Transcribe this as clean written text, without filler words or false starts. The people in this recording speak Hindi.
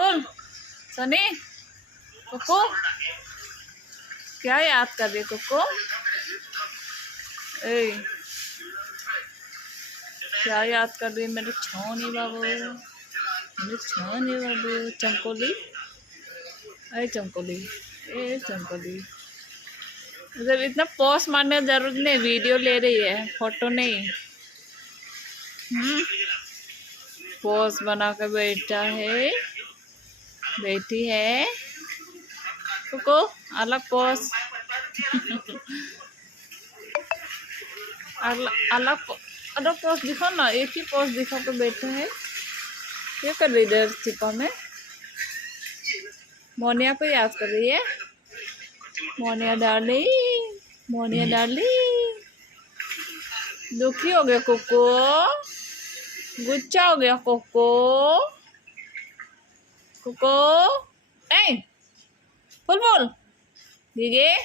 बुलबुल सनी कुकू क्या याद कर रही कुकू? ए क्या याद कर रही मेरे छोनी बाबू, मेरे छोनी बाबू। चमकोली अरे चमकोली, ए चमकोली। मतलब इतना पोस्ट मारने की जरूरत नहीं, वीडियो ले रही है, फोटो नहीं। पोस्ट बना कर बैठा है, बैठी है कुको। अलग पोस्ट अलग अलग पोस्ट दिखाओ ना, एक ही पोस्ट दिखा कर बैठा है। क्या कर रही इधर छिपा में? मोनिया को याद कर रही है। Moniya darling, Moniya darling. दुखी हो गया कोको, गुस्सा हो गया कोको। कोको ए बुलबुल दीजिए।